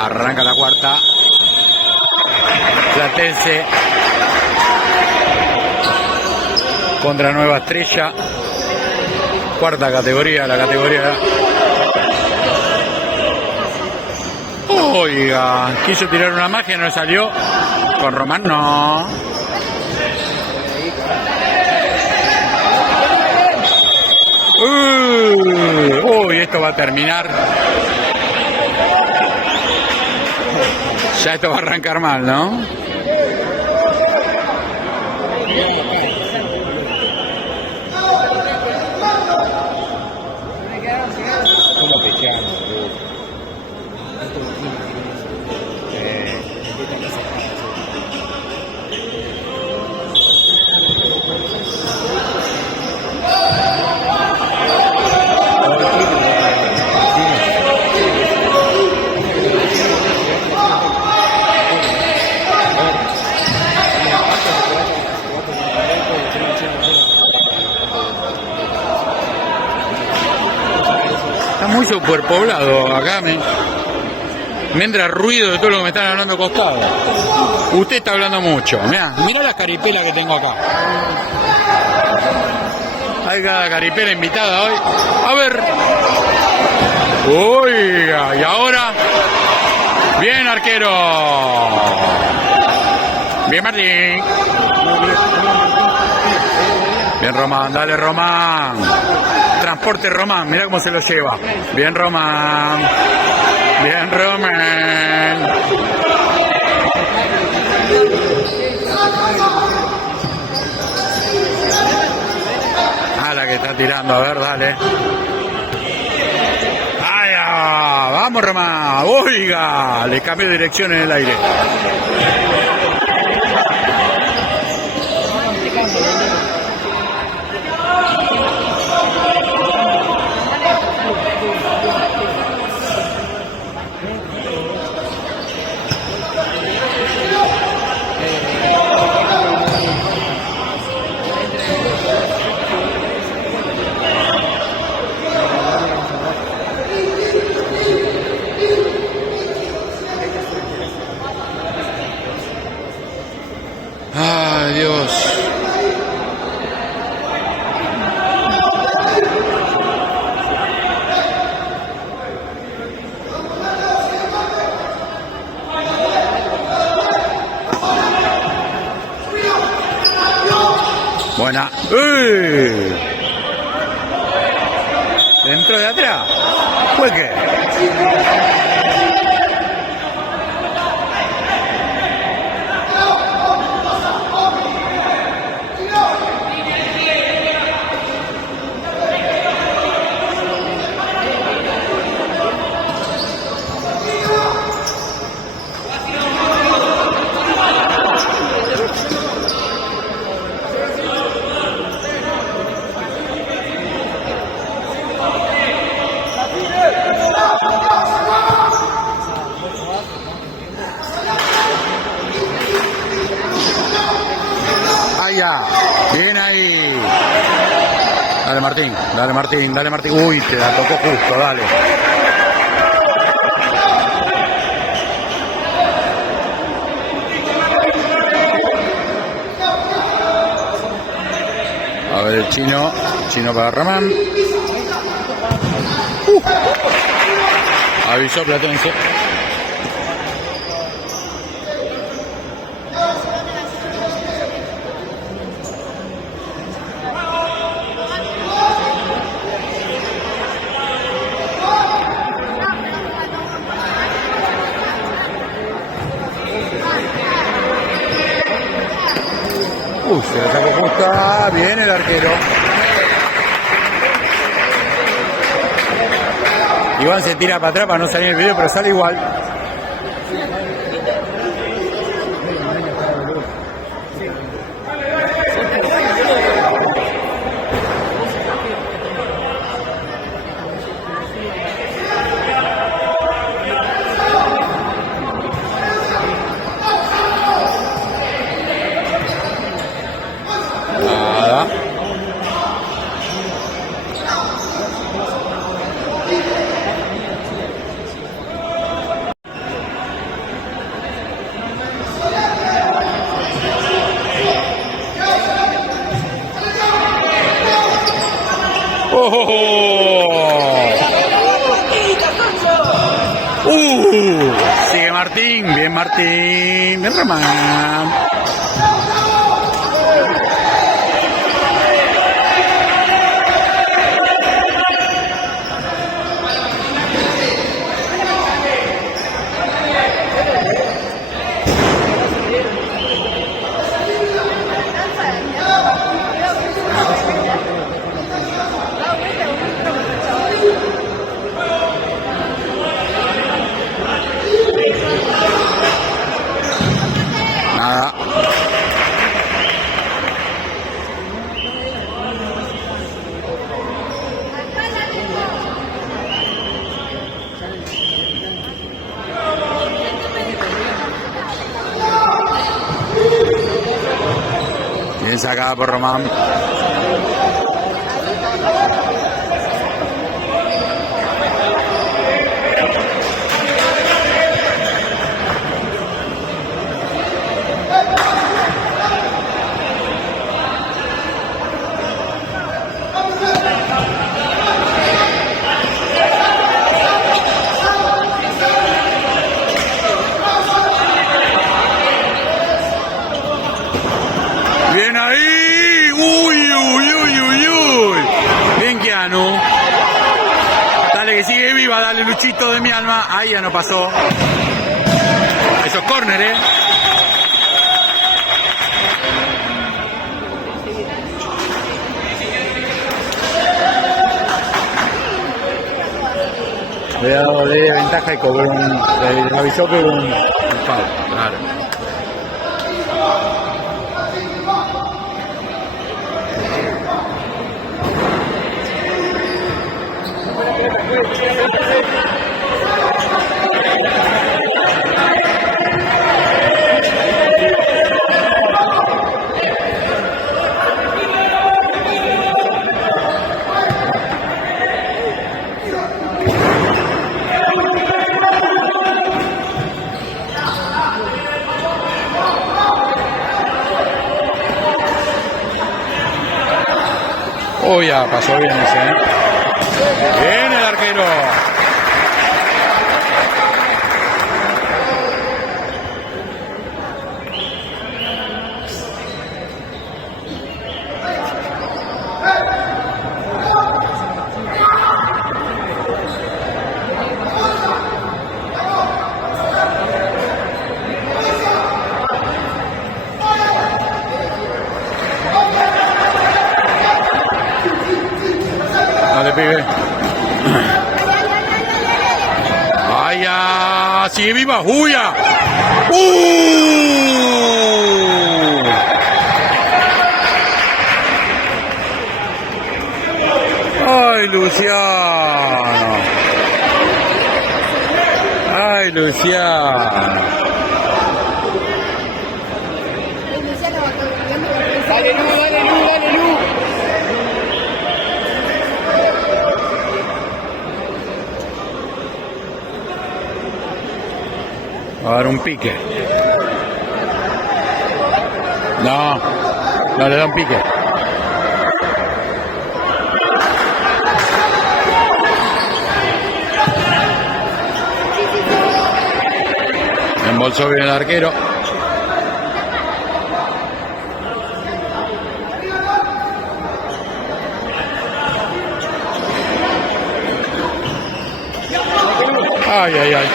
Arranca la cuarta. Platense contra Nueva Estrella. Cuarta categoría, la categoría. Oiga, quiso tirar una magia, no le salió. Con Román no. Uy, esto va a terminar. Ya esto va a arrancar mal, ¿no? ¿Cómo te llamas, boludo? Está muy superpoblado acá, me entra ruido de todo lo que me están hablando costado. Usted está hablando mucho. Mirá las caripelas que tengo acá. Hay cada caripela invitada hoy. A ver. Oiga, y ahora. Bien, arquero. Bien, Martín. Bien, Román. Dale, Román. Transporte Román. Mirá cómo se lo lleva. Bien, Román. Bien, Román. Ah, la que está tirando. A ver, dale. ¡Ay, vamos, Román! ¡Oiga! Le cambió dirección en el aire. ¡Ay, Dios! Buena. Dentro de atrás. ¿Fue qué? Allá, bien ahí. Dale Martín, dale Martín, dale Martín. Uy, te la tocó justo, dale. A ver el chino para Román. Avisó Platense. Se la sacó justa, bien el arquero. Iván se tira para atrás para no salir el video, pero sale igual. ¡Oh! Sigue Martín, bien Martín, bien Román. Nada. Bien sacada por Román. Bien ahí. Uy, uy, uy, uy, uy. Bien Keanu. Dale que sigue viva, dale Luchito de mi alma. Ahí ya no pasó. Eso es córner, Le ha dado de ventaja y cobró le avisó que hubo un foul. Claro. Oh, ya pasó bien ese, Bien el arquero. Dale, pibe. Vaya, sigue viva, ¡Juya! ¡Ay, Luciano! ¡Ay, Luciano! Dale, Lu, dale, Lu, dale, Lu. Va a dar un pique. No, no le da un pique. Embolsó bien el arquero. Ay, ay, ay.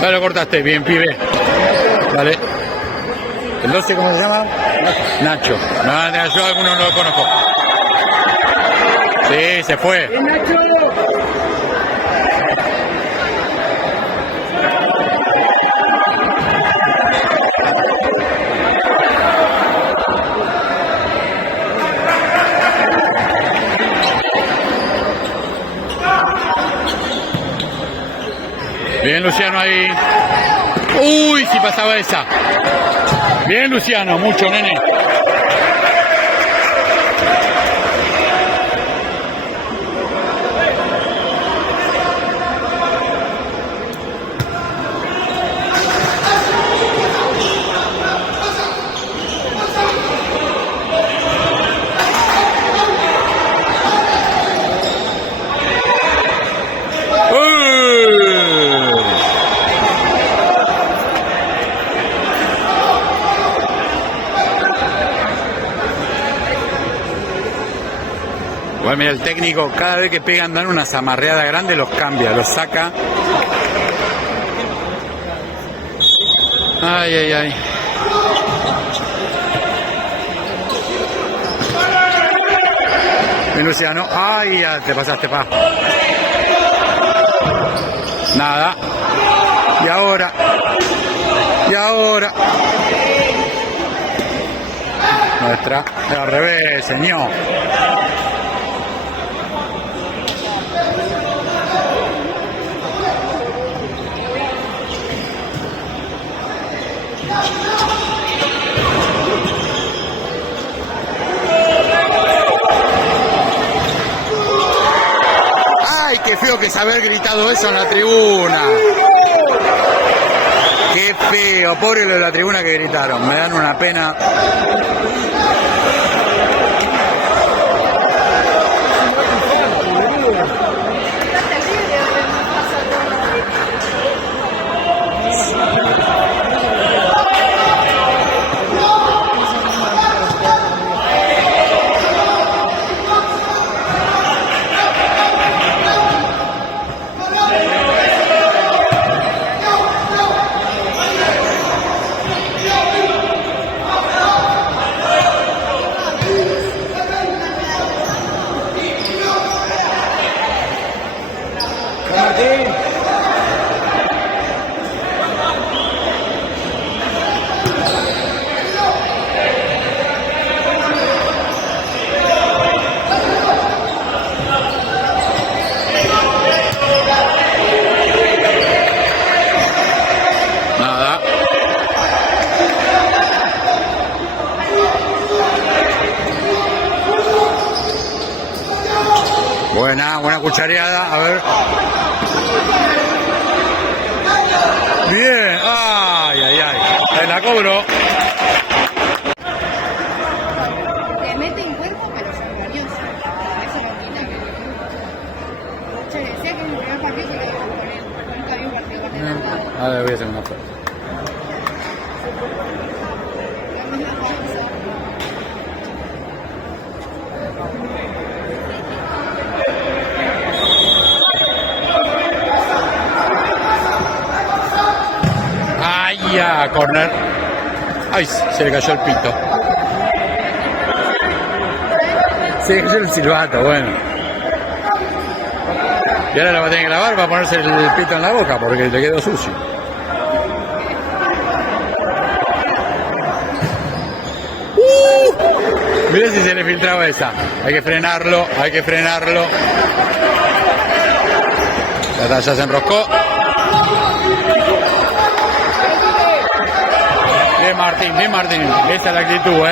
Ya lo cortaste, bien, pibe. Dale. ¿El 12 cómo se llama? Nacho. No, yo alguno no lo conozco. Sí, se fue. Luciano ahí. Uy, si pasaba esa. Bien, Luciano, mucho, nene. Igual mira, el técnico cada vez que pegan dan una zamarreada grande, los cambia, los saca. Ay, ay, ay. Bien, Luciano. Ay, ya te pasaste, pa. Nada. Y ahora. Y ahora. Nuestra. Al revés, señor. ¡Ay, qué feo que es haber gritado eso en la tribuna! ¡Qué feo! Pobre los de la tribuna que gritaron, me dan una pena. Buena cuchareada, a ver. Bien, ay, ay, ay. Se la cobro. Le mete en cuerpo, pero se nervioso. Eso lo quita. Che, decía que en el primer partido se lo iba a poner. Nunca había un partido con él. A ver, voy a hacer una foto. A corner. Ay, se le cayó el pito. Se le cayó el silbato, bueno. Y ahora la va a tener que lavar para ponerse el pito en la boca porque le quedó sucio. Mira si se le filtraba esa. Hay que frenarlo, hay que frenarlo. Ya se enroscó. Bien Martín, esa es la actitud,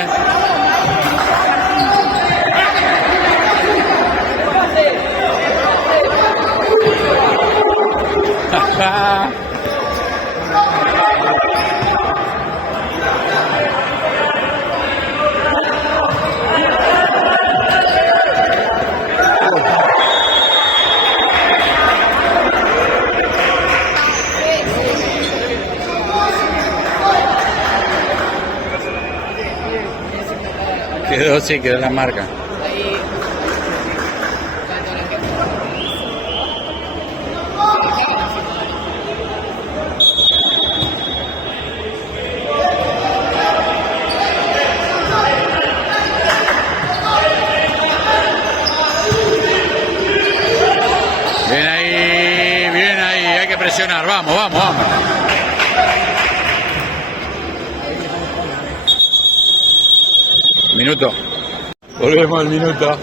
Quedó, sí, quedó la marca. Bien ahí, hay que presionar, vamos. Minuto. Volvemos al minuto.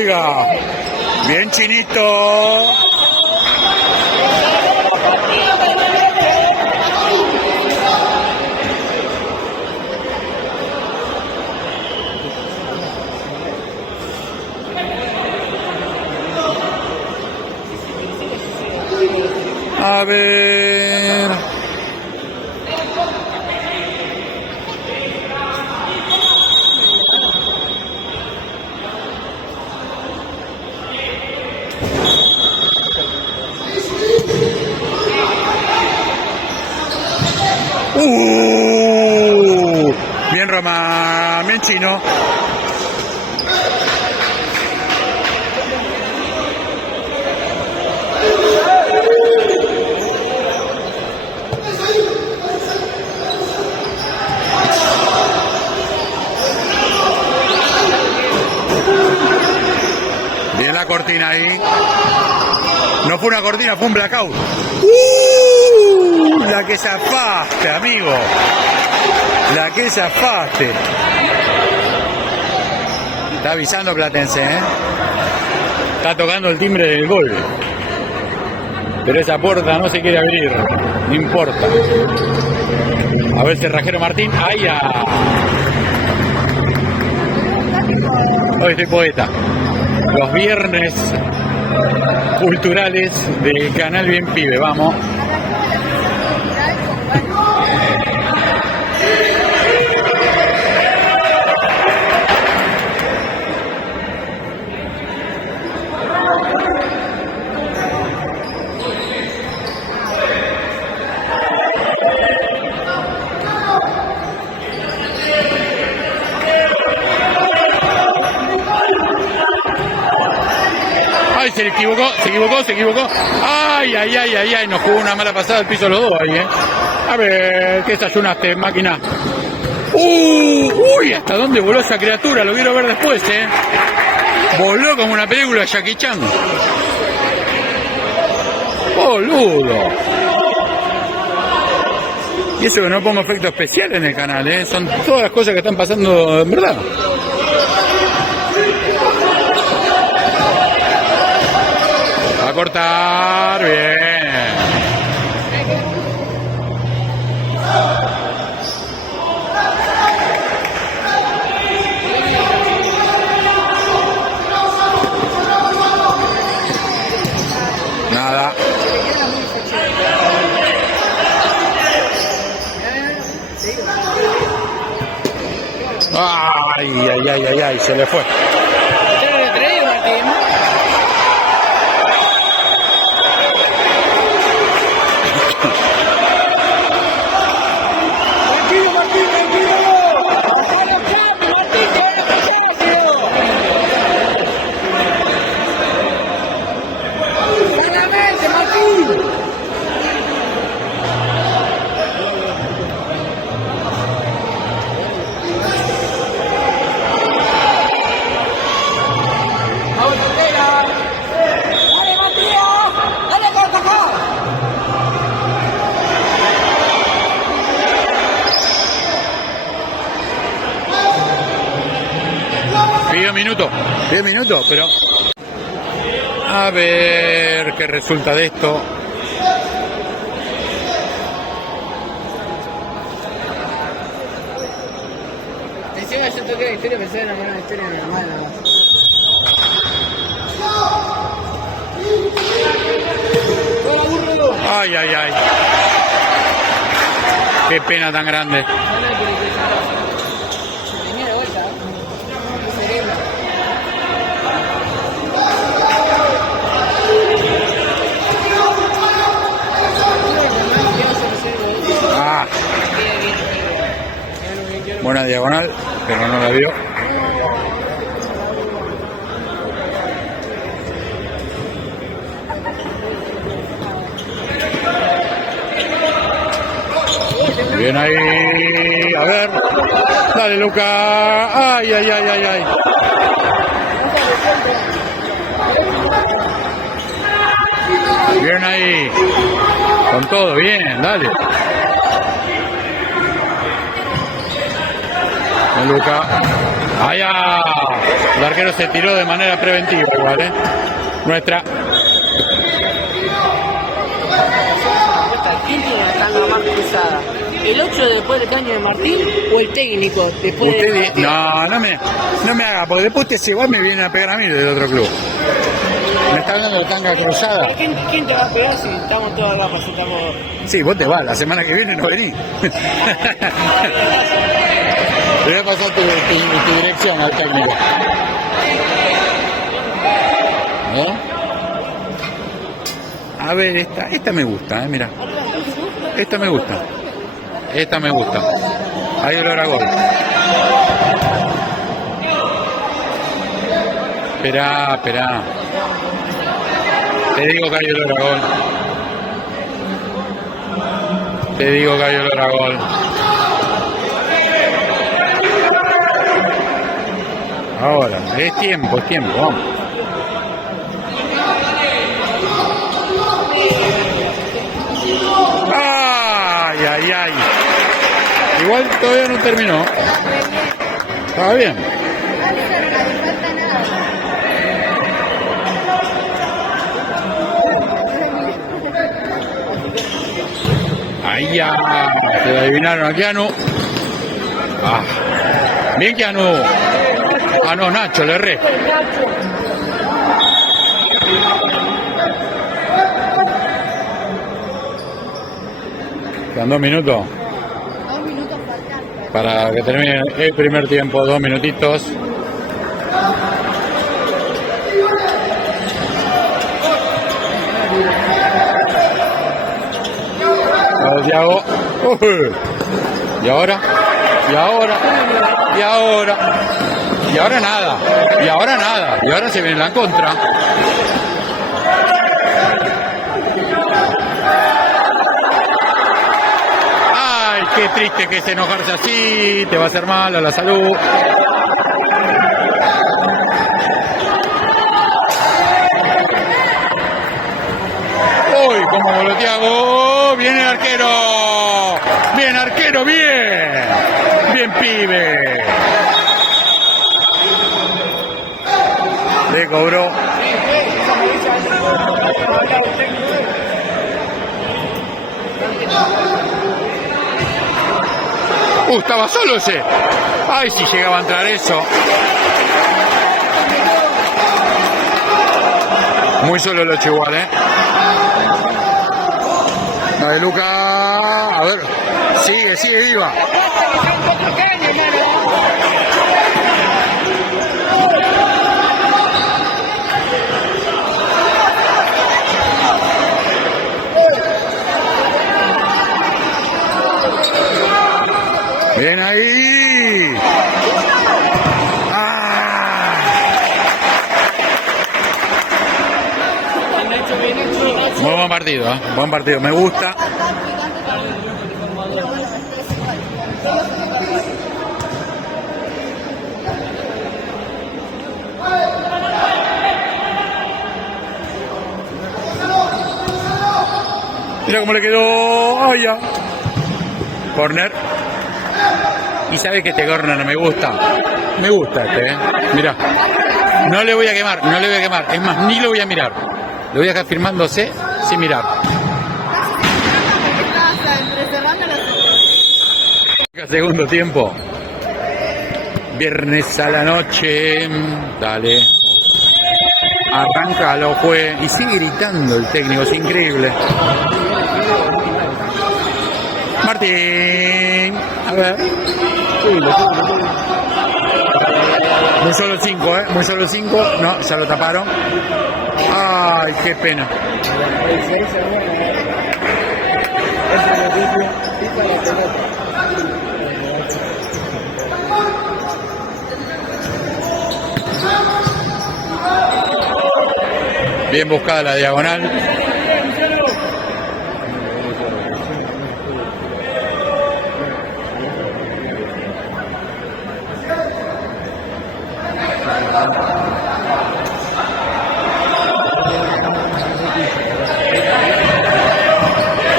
Oiga. Bien Chinito. A ver. Bien Roma, bien Chino. Bien la cortina ahí. No fue una cortina, fue un blackout. La que zafaste, amigo. La que zafaste. Está avisando Platense, ¿eh? Está tocando el timbre del gol. Pero esa puerta no se quiere abrir. No importa. A ver, Cerrajero Martín. ¡Ay, ya! Hoy soy poeta. Los viernes culturales del canal Bien Pibe. Vamos. Ay, se equivocó. Ay, nos jugó una mala pasada al piso los dos ahí, A ver, ¿qué desayunaste, máquina? Uy, ¿hasta dónde voló esa criatura? Lo quiero ver después, Voló como una película de Jackie Chan. Boludo. Y eso que no pongo efecto especial en el canal, Son todas las cosas que están pasando en verdad. Va a cortar, bien. Nada. Ay, se le fue. Pidió minutos, pero a ver qué resulta de esto. Encima yo toqué la historia, pensé en una historia de mi hermana. Ay. Qué pena tan grande. Buena diagonal, pero no la vio. Bien ahí, a ver. Dale, Luca. Ay. Bien ahí. Con todo, bien, dale. Luca. Allá. El arquero se tiró de manera preventiva igual, ¿eh? Nuestra. ¿Quién tiene la tanga más pesada? ¿El 8 después del caño de Martín o el técnico después Usted, no me haga, porque después usted se va y me viene a pegar a mí del otro club. Me está hablando de tanga cruzada. ¿Quién te va a pegar si estamos todos acá? Pues estamos... Sí, vos te vas, la semana que viene no venís. Le voy a pasar tu dirección al técnico. ¿Eh? A ver, esta me gusta, mira. Esta me gusta. Esta me gusta. Hay olor a gol. Esperá. Te digo que hay olor a gol. Te digo que hay olor a gol. Ahora, es tiempo, vamos. Ay. Igual todavía no terminó. Estaba bien. Ahí ya. Se la adivinaron a Keanu. Bien Keanu. No, Nacho, le erré. Quedan 2 minutos. 2 minutos faltan. Para que termine el primer tiempo, 2 minutitos. Vamos, Thiago. Y ahora nada. Y ahora se viene la contra. Ay, qué triste que es enojarse así. Te va a hacer mal a la salud. Uy, como voló Thiago. Viene el arquero. Bien, arquero, bien. Bien, pibe. Le cobró. Estaba solo ese. Ay, si llegaba a entrar eso. Muy solo el 8 igual, La de Luca. A ver. Sigue viva. Bien ahí. Muy buen partido, me gusta. Mira cómo le quedó. Ay, ya. Corner. Y sabe que este corner no me gusta. Me gusta este, Mirá. No le voy a quemar. Es más, ni lo voy a mirar. Lo voy a dejar firmándose sin mirar. Segundo tiempo. Viernes a la noche. Dale. Arráncalo, juez. Y sigue gritando el técnico, es increíble. Martín. A ver. Muy solo 5, Muy solo 5. No, ya lo taparon. Ay, qué pena. Bien buscada la diagonal.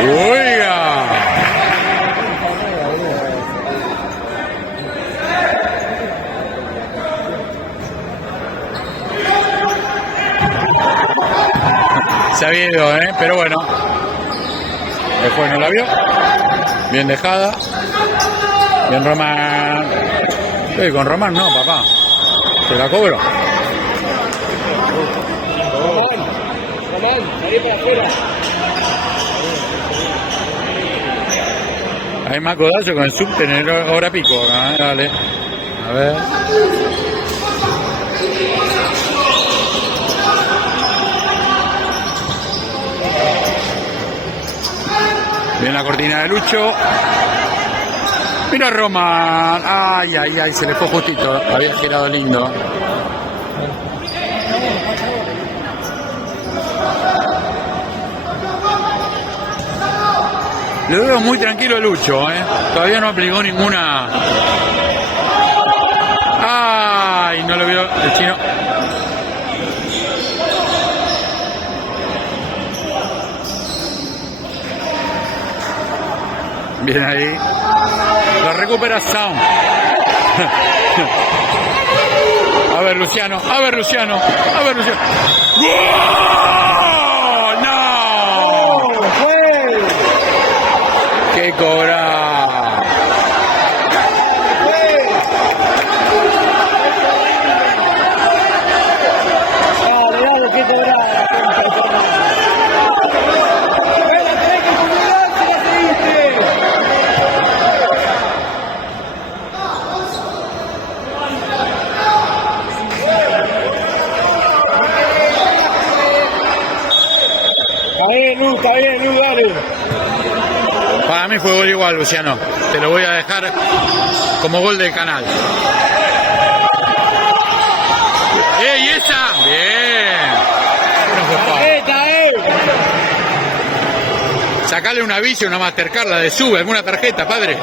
Oiga. Se había ido, pero bueno. Después no la vio. Bien dejada. Bien Román. Con Román no, papá. Se la cobro. Román, salí para afuera. Hay más codazo con el subte en el hora pico acá, dale. A ver. Bien la cortina de Lucho. Mira Román. Ay, ay, ay, se le fue justito. Había girado lindo. Lo veo muy tranquilo a Lucho, Todavía no aplicó ninguna. Ay, no lo vio el chino. Bien ahí. La recuperación. A ver, Luciano. A ver, Luciano. A ver, Luciano. ¡Gol! ¡No! ¡Qué cobra! Dale, qué cobra. Está bien, Lu, dale. Para mí fue gol igual, Luciano. Te lo voy a dejar como gol del canal. ¡Ey, esa! ¡Bien! Sacale una Visa, una Mastercard, la de Sube, alguna tarjeta, padre.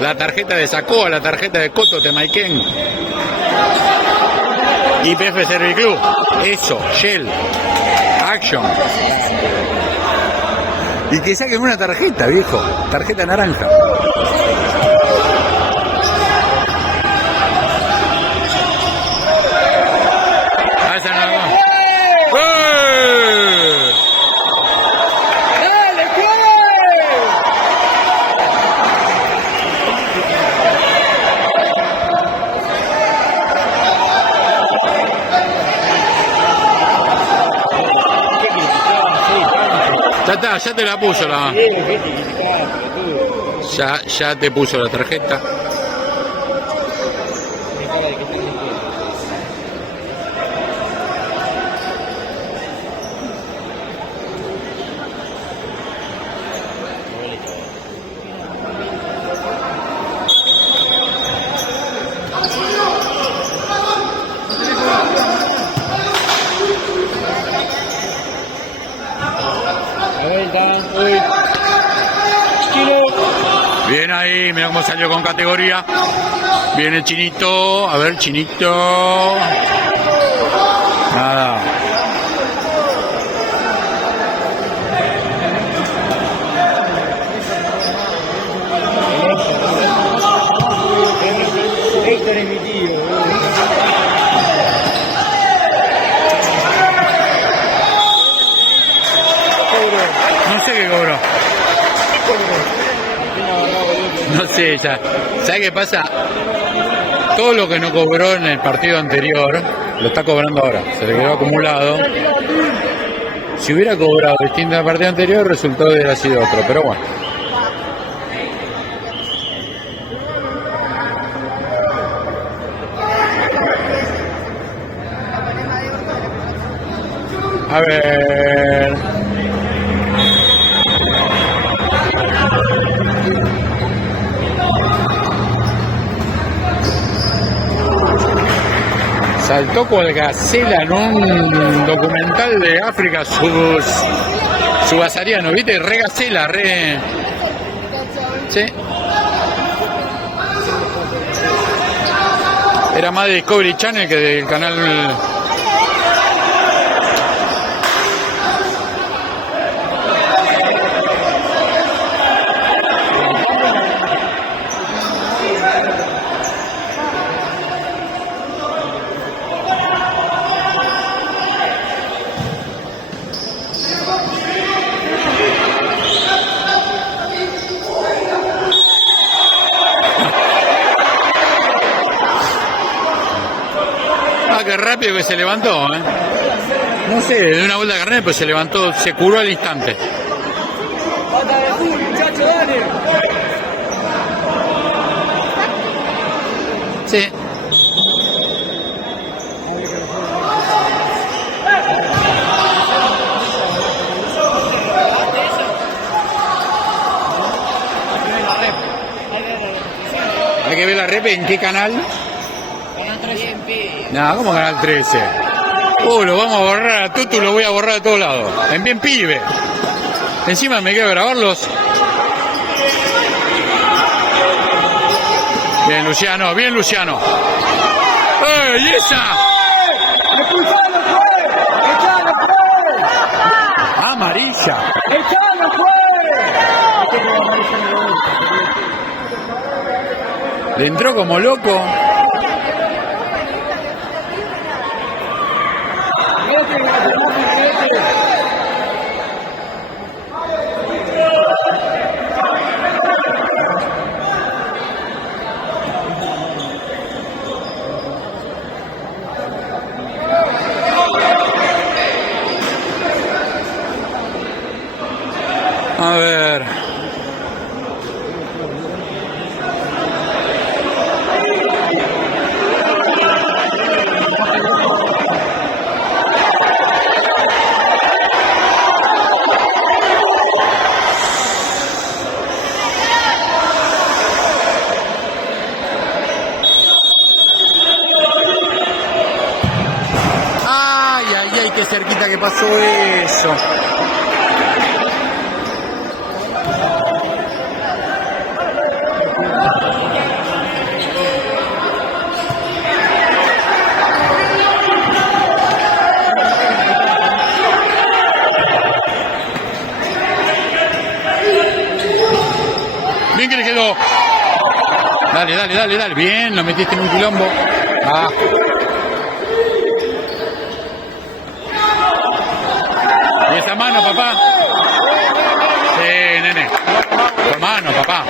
La tarjeta de Sacoa, la tarjeta de Coto, Temaiken. YPF Serviclub. Eso, Shell. Action. Y que saquen una tarjeta, viejo. Tarjeta naranja. Ah, esa no va. ¡Eh! ¡Dale, Ya está, ya te la puso la. Ya te puso la tarjeta. Bien ahí, mira cómo salió con categoría. Viene Chinito, a ver Chinito. Nada. Héctor es mi tío. No sé qué cobró. No sé, ya. ¿Sabes qué pasa? Todo lo que no cobró en el partido anterior, lo está cobrando ahora. Se le quedó acumulado. Si hubiera cobrado distinto al partido anterior, el resultado hubiera sido otro. Pero bueno. A ver. Saltó cual gacela en un documental de África subsahariano, ¿viste? Re gacela, re... ¿Sí? Era más de Discovery Channel que del canal... Ah, qué rápido que se levantó, ¿eh? No sé, de una vuelta de carnet, pues se levantó, se curó al instante. Sí. Hay que ver la rep en qué canal. No, ¿cómo canal 13? Lo vamos a borrar a Tutu, lo voy a borrar de todos lados. En bien pibe. Encima me quedo a grabarlos. Bien, Luciano, bien, Luciano. ¡Y esa! Amarilla. Le entró como loco. A ver. Ay, ay, ay, qué cerquita que pasó eso. Bien que le quedó. Dale, dale, dale, dale. Bien, lo metiste en un quilombo. Ah. Y esa mano, papá. Sí, nene. Tu mano, papá.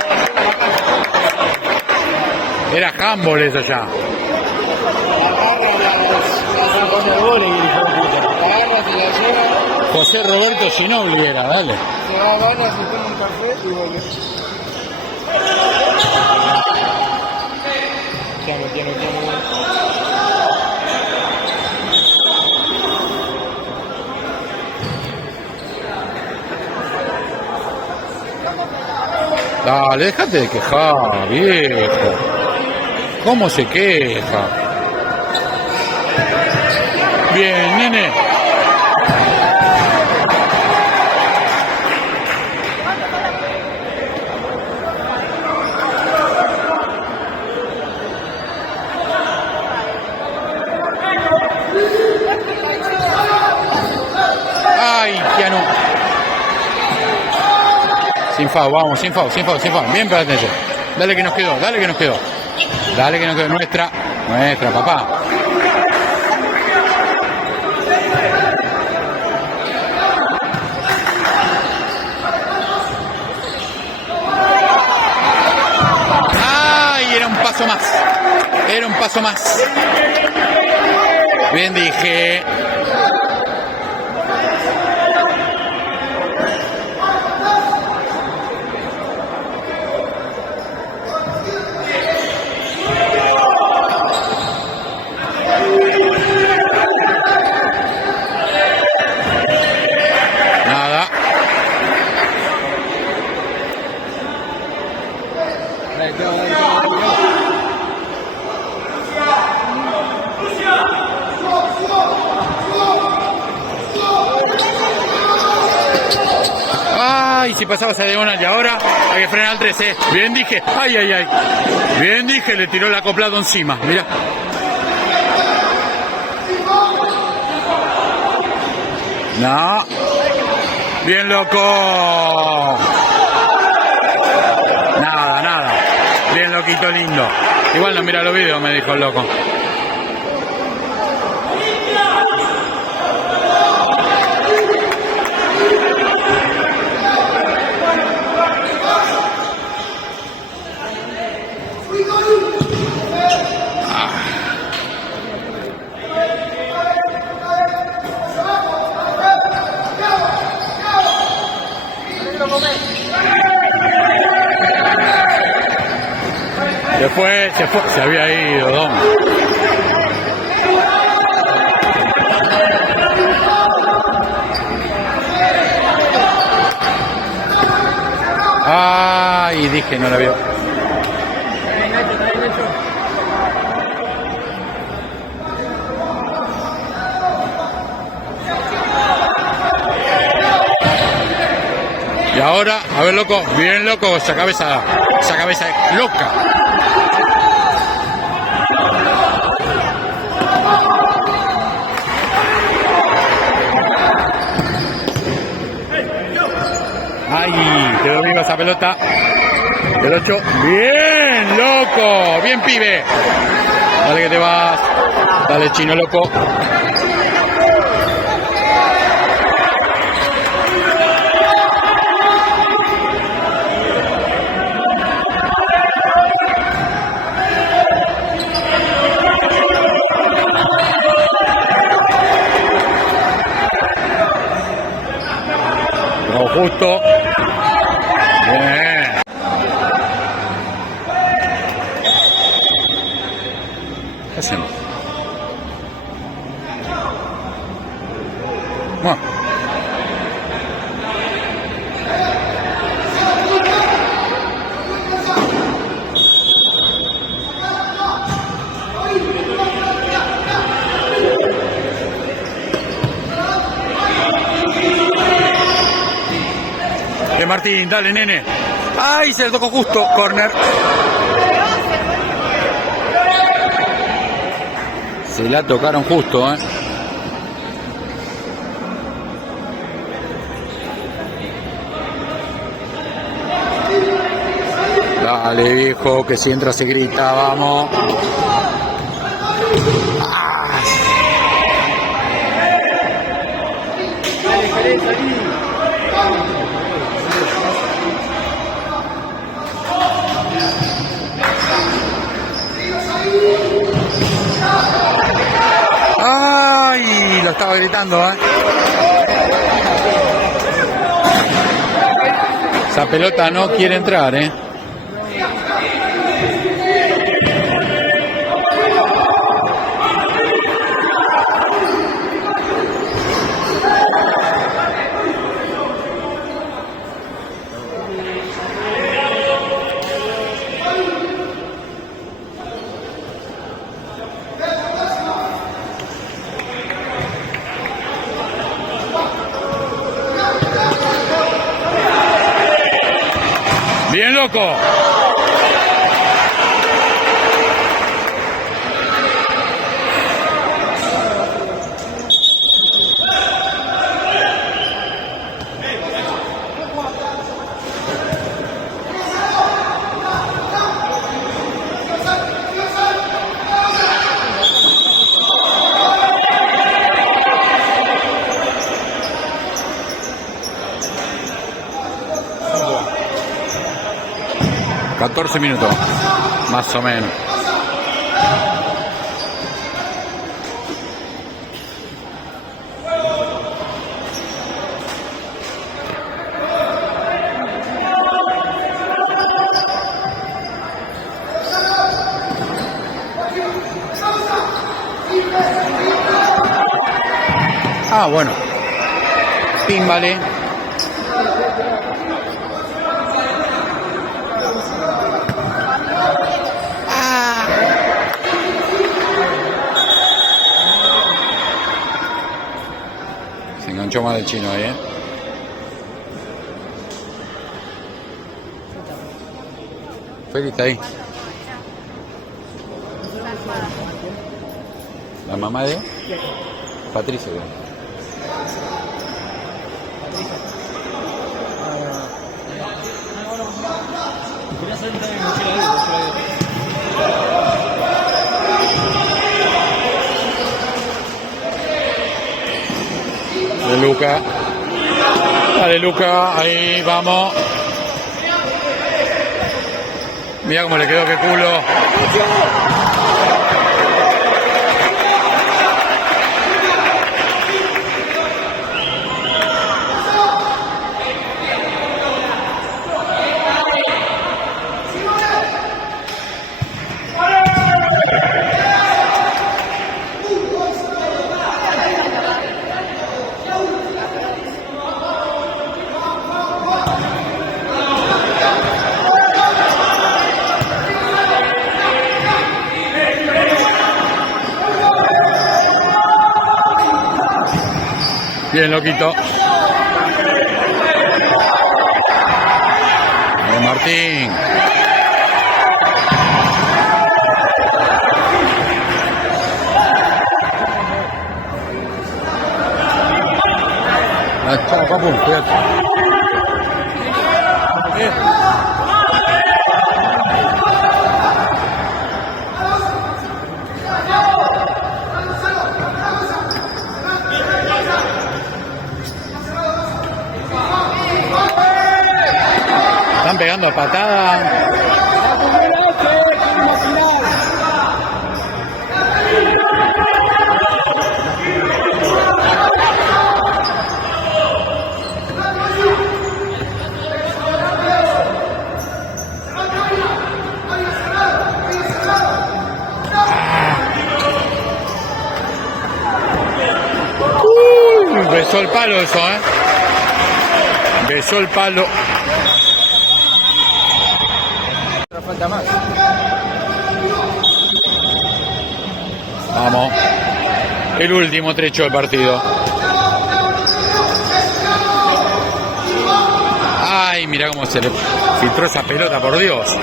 Era handball eso ya. José Roberto Ginóbili era, dale. Se va a ganas, se toma un café y vuelve. Dale, déjate de quejar, viejo. ¿Cómo se queja? Bien, nene. Ay, ya no. Sin FAO, vamos, sin FAO, sin FAO, sin FAO. Bien para atención. Dale que nos quedó, dale que nos quedó. Dale que nos quedó. Nuestra, papá. Ay, era un paso más. Era un paso más. Bien dije. Nada. Ay, si pasabas a diagonal y ahora hay que frenar al 13. Bien dije. Ay, ay, ay. Bien dije, le tiró el acoplado encima. Mira. No. Bien loco. Nada, nada. Bien loquito lindo. Igual no mira los videos, me dijo el loco. se había ido, Dom. Ay, dije, no la vio. Y ahora, a ver, loco, bien loco, esa cabeza loca. Ay, quedó viva esa pelota. El 8. Bien, loco. Bien, pibe. Dale que te vas. Dale, chino, loco. No, justo. Bien. ¿Qué hacemos? Bueno. De Martín, dale, nene. ¡Ay! Se le tocó justo. Corner. Se la tocaron justo, Dale, viejo, que si entra se grita, vamos. ¡Ay! Lo estaba gritando, Esa pelota no quiere entrar, ¡Bien, loco! ...14 minutos, más o menos. Ah, bueno. Pímbale. Se enganchó más el chino ahí, Feli está ahí. La mamá de Patricia. De Luca. Dale, Luca, ahí vamos. Mira cómo le quedó, qué culo. Bien, loquito. Bien, Martín. Chao, papu, cuídate. Están pegando a patada. Besó el palo eso, Besó el palo. Otra falta más. Vamos. El último trecho del partido. Ay, mira cómo se le filtró esa pelota, por Dios.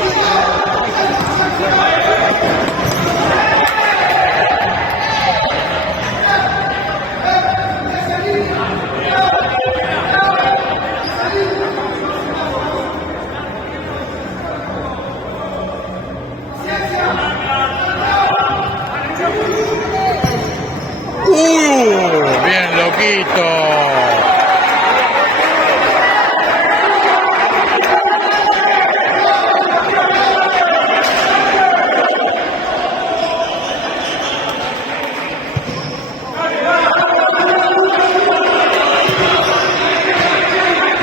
Bien, loquito.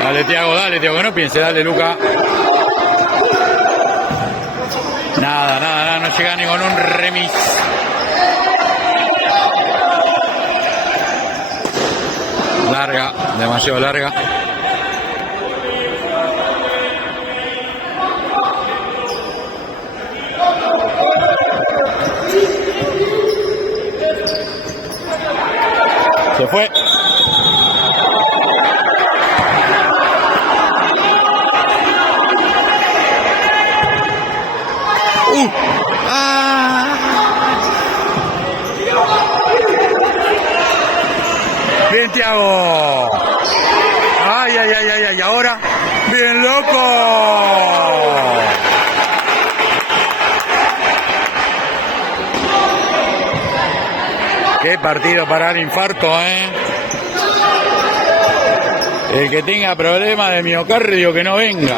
Dale, Tiago, que no piense, dale, Luca. Nada, no llega ni con un remis. Larga, demasiado larga. Se fue. Bien, Tiago. Ay, ahora. Bien, loco. Qué partido para el infarto, El que tenga problemas de miocardio que no venga.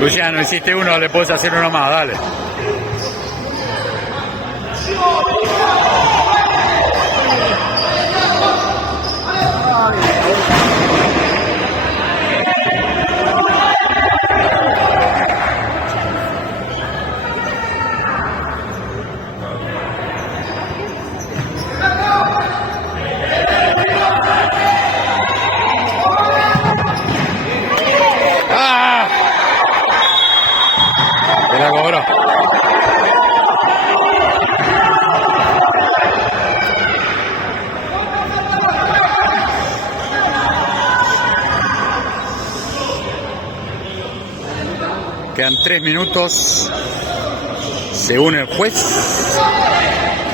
Luciano, hiciste uno, le puedes hacer uno más, dale. La cobró. Quedan 3 minutos. Según el juez,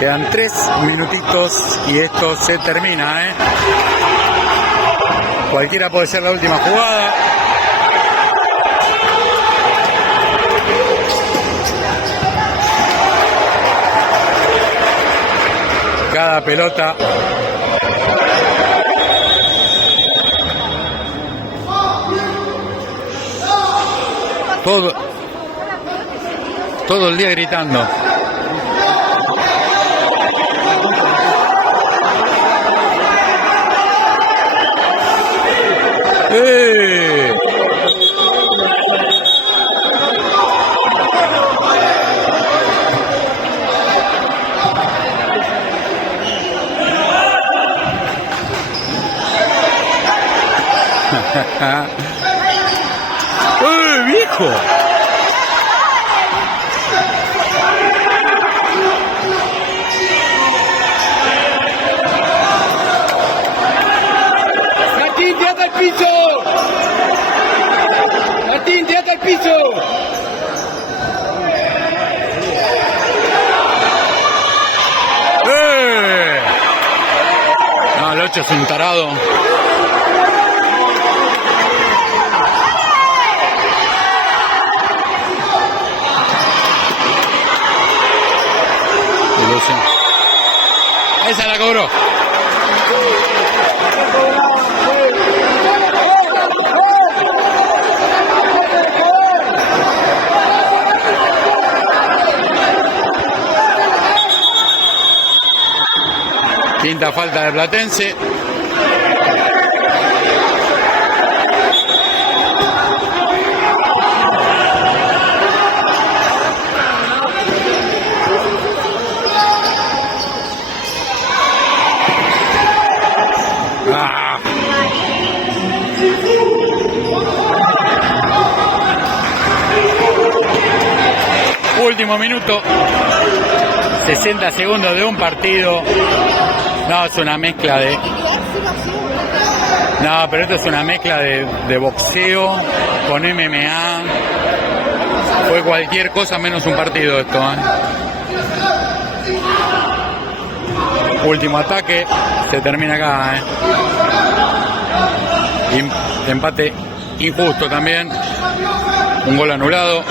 quedan 3 minutitos y esto se termina, Cualquiera puede ser la última jugada. Cada pelota todo el día gritando. ¡Viejo! Martín, tirate al piso. Martín, tirate al piso. No, el 8 es un tarado. Esa la cobró. Quinta falta de Platense. Último minuto, 60 segundos de un partido. No, es una mezcla de... No, pero esto es una mezcla de boxeo con MMA. Fue cualquier cosa menos un partido esto, ¿eh? Último ataque, se termina acá, ¿eh? Empate injusto también. Un gol anulado.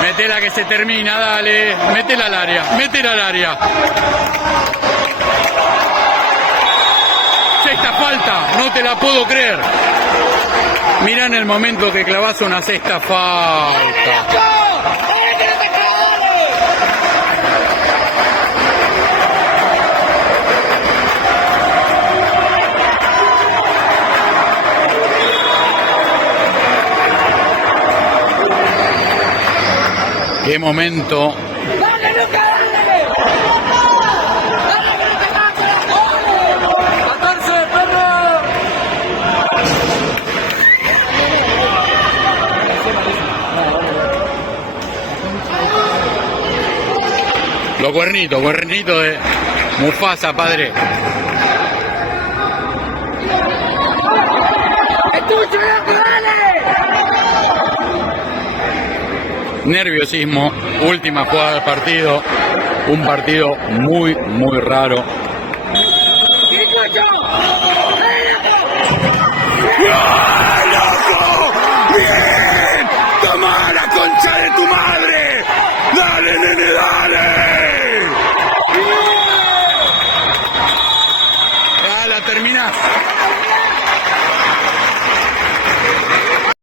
Metela que se termina, dale. Métela al área, métela al área. Sexta falta, no te la puedo creer. Mirá en el momento que clavas una sexta falta. Qué momento. Los cuernitos de Mufasa, padre. Nerviosismo, última jugada del partido, un partido muy raro. ¡Ah, loco! ¡Bien! ¡Toma la concha de tu madre! ¡Dale, nene, dale! ¡Ya la terminás!